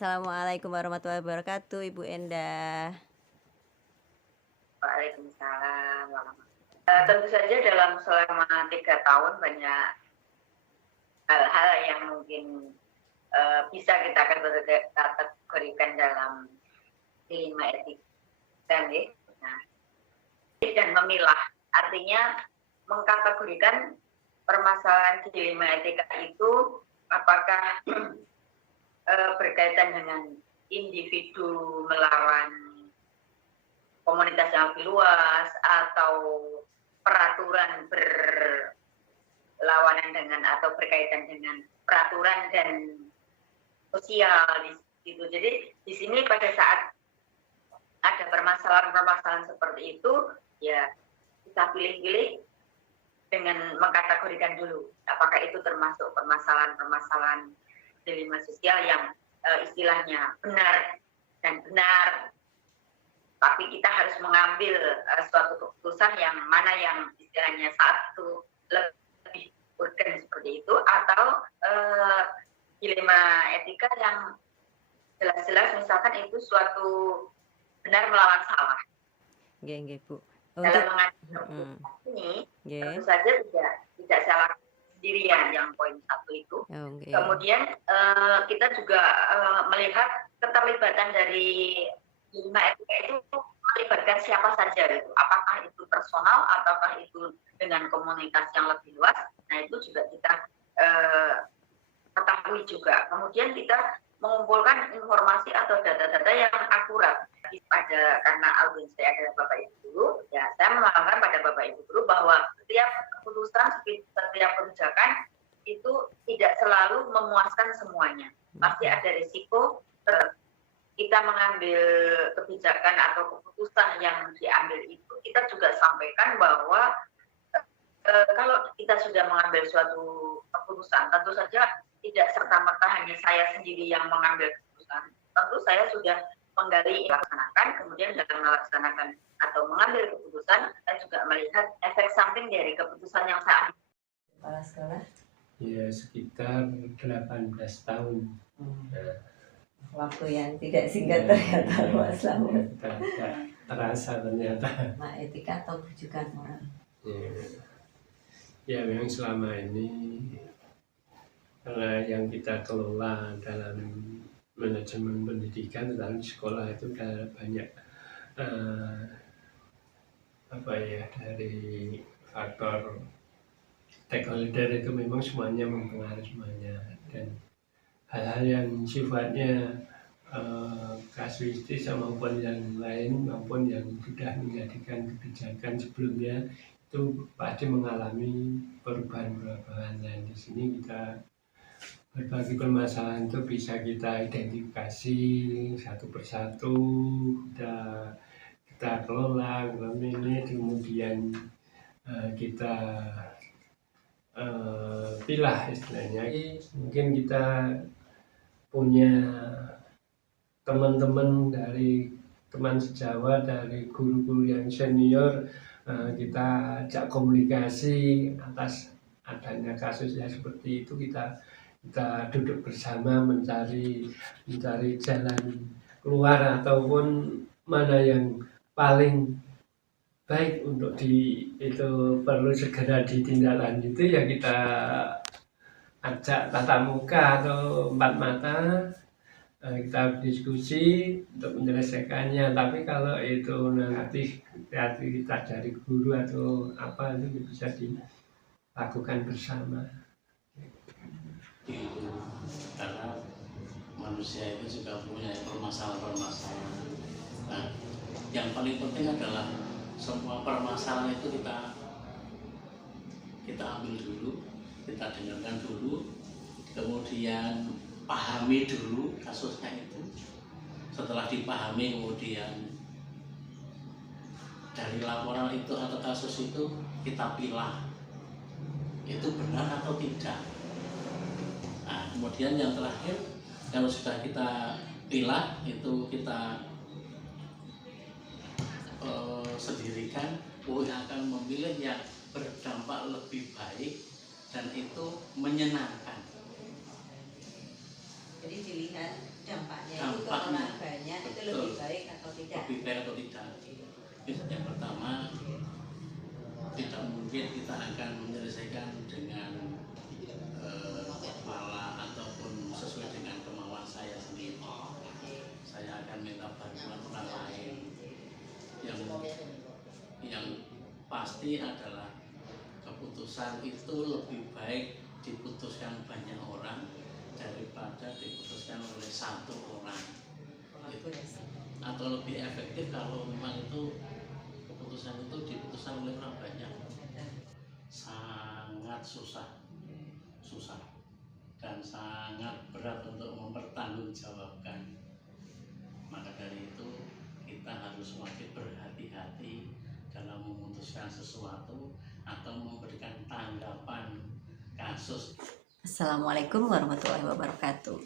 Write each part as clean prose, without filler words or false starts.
Assalamualaikum warahmatullahi wabarakatuh, Ibu Endah. Waalaikumsalam warahmatullahi. Tentu saja dalam selama 3 tahun banyak hal-hal yang mungkin bisa kita kategorikan dalam dilema etika, dan memilah. Artinya mengkategorikan permasalahan dilema etika itu apakah berkaitan dengan individu melawan komunitas yang lebih luas atau peraturan berlawanan dengan atau berkaitan dengan peraturan dan sosial gitu. Jadi di sini pada saat ada permasalahan-permasalahan seperti itu, ya kita pilih-pilih dengan mengkategorikan dulu apakah itu termasuk permasalahan-permasalahan dilema sosial yang istilahnya benar dan benar, tapi kita harus mengambil suatu keputusan yang mana yang istilahnya saat itu lebih urgen seperti itu, atau dilema etika yang jelas-jelas misalkan itu suatu benar melawan salah. Nggih, Bu. Dalam mengambil keputusan ini tentu saja tidak salah sendirian yang poin 1 itu. Kemudian kita juga melihat keterlibatan dari dilema etika itu melibatkan siapa saja gitu. Apakah itu personal ataukah itu dengan komunitas yang lebih luas. Nah itu juga kita ketahui juga. Kemudian kita mengumpulkan informasi atau data-data yang akurat. Karena audiens saya adalah Bapak Ibu Guru, ya saya menerangkan pada Bapak Ibu Guru bahwa setiap keputusan, setiap kebijakan itu tidak selalu memuaskan semuanya. Pasti ada risiko kita mengambil kebijakan atau keputusan yang diambil itu, kita juga sampaikan bahwa kalau kita sudah mengambil suatu keputusan, tentu saja tidak serta-merta hanya saya sendiri yang mengambil keputusan. Tentu saya sudah menggali, melaksanakan, kemudian dalam melaksanakan atau mengambil keputusan, saya juga melihat efek samping dari keputusan yang saya ambil. Kepala sekolah? Ya, sekitar 18 tahun. Waktu yang tidak singkat ternyata, Pak Slamet. Terasa ternyata. Etika atau rujukan moral? Ya, memang selama ini karena yang kita kelola dalam manajemen pendidikan dalam sekolah itu ada banyak dari faktor stakeholder itu memang semuanya mempengaruhi semuanya, dan hal-hal yang sifatnya kasuistis maupun yang lain maupun yang sudah menjadikan kebijakan sebelumnya itu pasti mengalami perubahan-perubahan, dan di sini kita berbagai permasalahan itu bisa kita identifikasi satu persatu, kita kelola ini, kemudian kita pilah istilahnya. Mungkin kita punya teman-teman dari teman sejawat, dari guru-guru yang senior, kita ajak komunikasi atas adanya kasus yang seperti itu, kita duduk bersama mencari jalan keluar ataupun mana yang paling baik untuk itu perlu segera ditindaklanjuti, ya kita ajak tatap muka atau empat mata, kita diskusi untuk menyelesaikannya. Tapi kalau itu nanti kreativitas dari guru atau apa, itu bisa dilakukan bersama. Karena manusia itu juga punya permasalahan-permasalahan. Nah, yang paling penting adalah semua permasalahan itu kita ambil dulu, kita dengarkan dulu, kemudian pahami dulu kasusnya itu. Setelah dipahami, kemudian dari laporan itu atau kasus itu kita pilah itu benar atau tidak. Nah, kemudian yang terakhir, kalau sudah kita pilah itu kita sendirikan, akan memilih yang berdampak lebih baik dan itu menyenangkan. Jadi dilihat dampaknya itu ke Dampaknya, orang banyak itu betul. lebih baik atau tidak? Lebih baik atau tidak? Yang pertama, tidak mungkin kita akan menyelesaikan dengan kepala ataupun sesuai dengan kemauan saya sendiri. Saya akan minta bantuan orang lain. Yang pasti adalah keputusan itu lebih baik diputuskan banyak orang daripada diputuskan oleh satu orang. Atau lebih efektif kalau memang itu keputusan itu diputuskan oleh orang banyak. Sangat susah dan sangat berat untuk mempertanggungjawabkan. Maka dari itu kita harus wajib berhati-hati dalam memutuskan sesuatu atau memberikan tanggapan kasus. Assalamualaikum warahmatullahi wabarakatuh.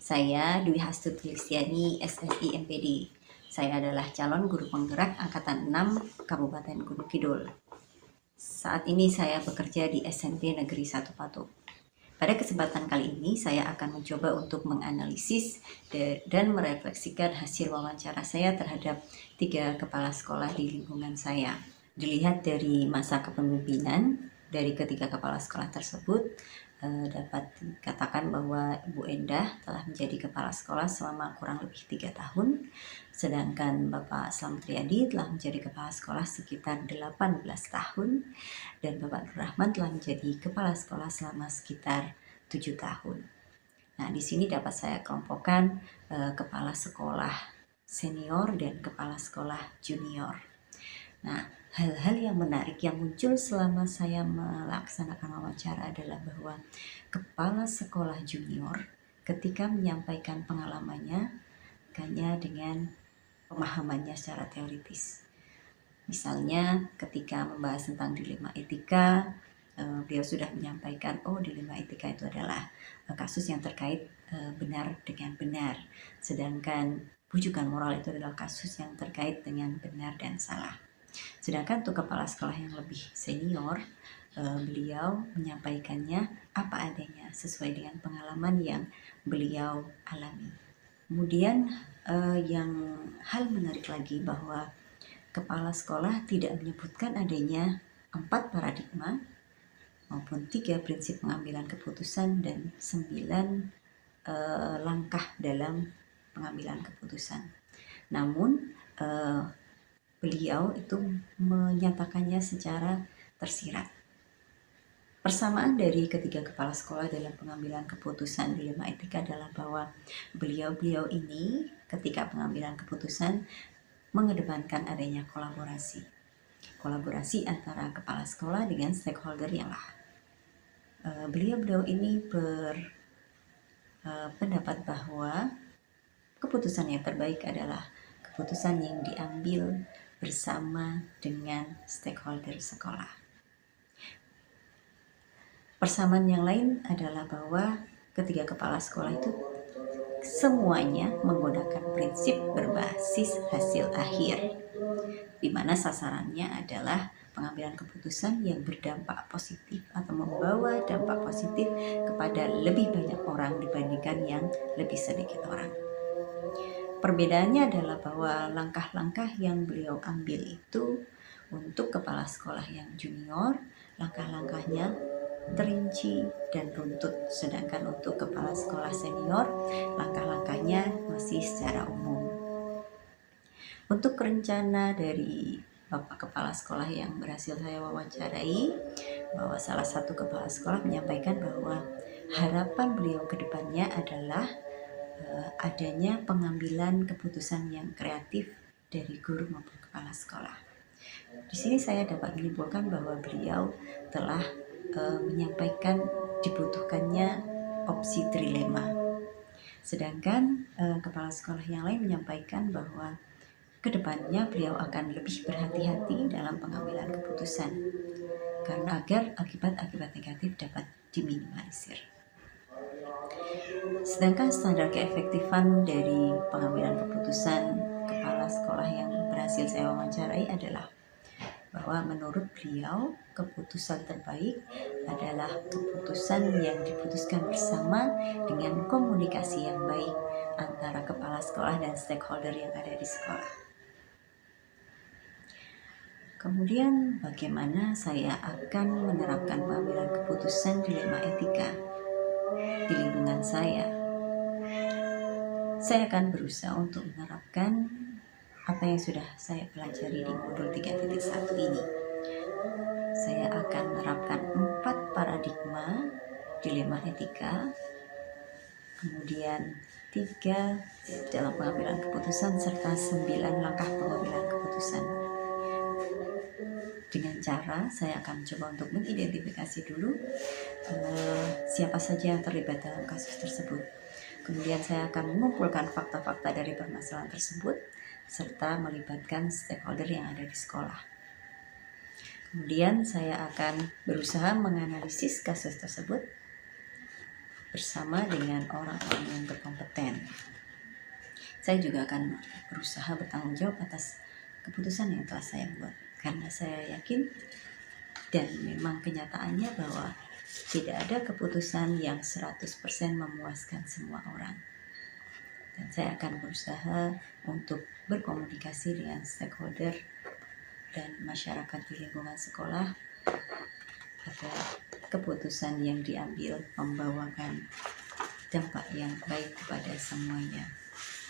Saya Dwi Hastuti Listiani, SSI MPD. Saya adalah calon guru penggerak Angkatan 6 Kabupaten Gunung Kidul. Saat ini saya bekerja di SMP Negeri 1 Patok. Pada kesempatan kali ini saya akan mencoba untuk menganalisis dan merefleksikan hasil wawancara saya terhadap 3 kepala sekolah di lingkungan saya. Dilihat dari masa kepemimpinan dari ketiga kepala sekolah tersebut, dapat dikatakan bahwa Bu Endah telah menjadi kepala sekolah selama kurang lebih 3 tahun, sedangkan Bapak Slamet Riyadi telah menjadi kepala sekolah sekitar 18 tahun, dan Bapak Nur Rahman telah menjadi kepala sekolah selama sekitar 7 tahun. Nah, di sini dapat saya kelompokkan kepala sekolah senior dan kepala sekolah junior. Nah, hal-hal yang menarik yang muncul selama saya melaksanakan wawancara adalah bahwa kepala sekolah junior ketika menyampaikan pengalamannya hanya dengan pemahamannya secara teoritis. Misalnya ketika membahas tentang dilema etika, beliau sudah menyampaikan, dilema etika itu adalah kasus yang terkait benar dengan benar, sedangkan bujukan moral itu adalah kasus yang terkait dengan benar dan salah. Sedangkan untuk kepala sekolah yang lebih senior, beliau menyampaikannya apa adanya sesuai dengan pengalaman yang beliau alami. Kemudian yang hal menarik lagi bahwa kepala sekolah tidak menyebutkan adanya 4 paradigma maupun 3 prinsip pengambilan keputusan dan 9 langkah dalam pengambilan keputusan. Namun beliau itu menyatakannya secara tersirat. Persamaan dari ketiga kepala sekolah dalam pengambilan keputusan dilema etika adalah bahwa beliau-beliau ini ketika pengambilan keputusan mengedepankan adanya kolaborasi antara kepala sekolah dengan stakeholder yang lain. Beliau-beliau ini berpendapat bahwa keputusan yang terbaik adalah keputusan yang diambil bersama dengan stakeholder sekolah. Persamaan yang lain adalah bahwa ketiga kepala sekolah itu semuanya menggunakan prinsip berbasis hasil akhir, di mana sasarannya adalah pengambilan keputusan yang berdampak positif atau membawa dampak positif kepada lebih banyak orang dibandingkan yang lebih sedikit orang. Perbedaannya adalah bahwa langkah-langkah yang beliau ambil itu untuk kepala sekolah yang junior, langkah-langkahnya terinci dan runtut, sedangkan untuk kepala sekolah senior, langkah-langkahnya masih secara umum. Untuk rencana dari Bapak Kepala Sekolah yang berhasil saya wawancarai, bahwa salah satu kepala sekolah menyampaikan bahwa harapan beliau ke depannya adalah adanya pengambilan keputusan yang kreatif dari guru maupun kepala sekolah. Di sini saya dapat menyimpulkan bahwa beliau telah menyampaikan dibutuhkannya opsi trilema. Sedangkan kepala sekolah yang lain menyampaikan bahwa kedepannya beliau akan lebih berhati-hati dalam pengambilan keputusan karena agar akibat-akibat negatif dapat diminimalisir. Sedangkan standar keefektifan dari pengambilan keputusan kepala sekolah yang berhasil saya wawancarai adalah bahwa menurut beliau keputusan terbaik adalah keputusan yang diputuskan bersama dengan komunikasi yang baik antara kepala sekolah dan stakeholder yang ada di sekolah. Kemudian bagaimana saya akan menerapkan pengambilan keputusan dilema etika di lingkungan saya. Saya akan berusaha untuk menerapkan apa yang sudah saya pelajari di modul 3.1 ini. Saya akan menerapkan 4 paradigma dilema etika, kemudian 3 dalam pengambilan keputusan, serta 9 langkah pengambilan keputusan. Dengan cara saya akan coba untuk mengidentifikasi dulu siapa saja yang terlibat dalam kasus tersebut. Kemudian saya akan mengumpulkan fakta-fakta dari permasalahan tersebut serta melibatkan stakeholder yang ada di sekolah. Kemudian saya akan berusaha menganalisis kasus tersebut bersama dengan orang-orang yang berkompeten. Saya juga akan berusaha bertanggung jawab atas keputusan yang telah saya buat, karena saya yakin dan memang kenyataannya bahwa tidak ada keputusan yang 100% memuaskan semua orang. Dan saya akan berusaha untuk berkomunikasi dengan stakeholder dan masyarakat di lingkungan sekolah agar keputusan yang diambil membawakan dampak yang baik kepada semuanya,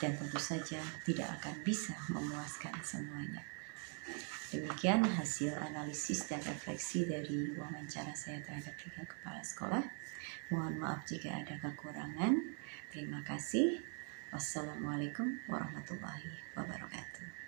dan tentu saja tidak akan bisa memuaskan semuanya. Demikian hasil analisis dan refleksi dari wawancara saya terhadap 3 kepala sekolah. Mohon maaf jika ada kekurangan. Terima kasih. Wassalamualaikum warahmatullahi wabarakatuh.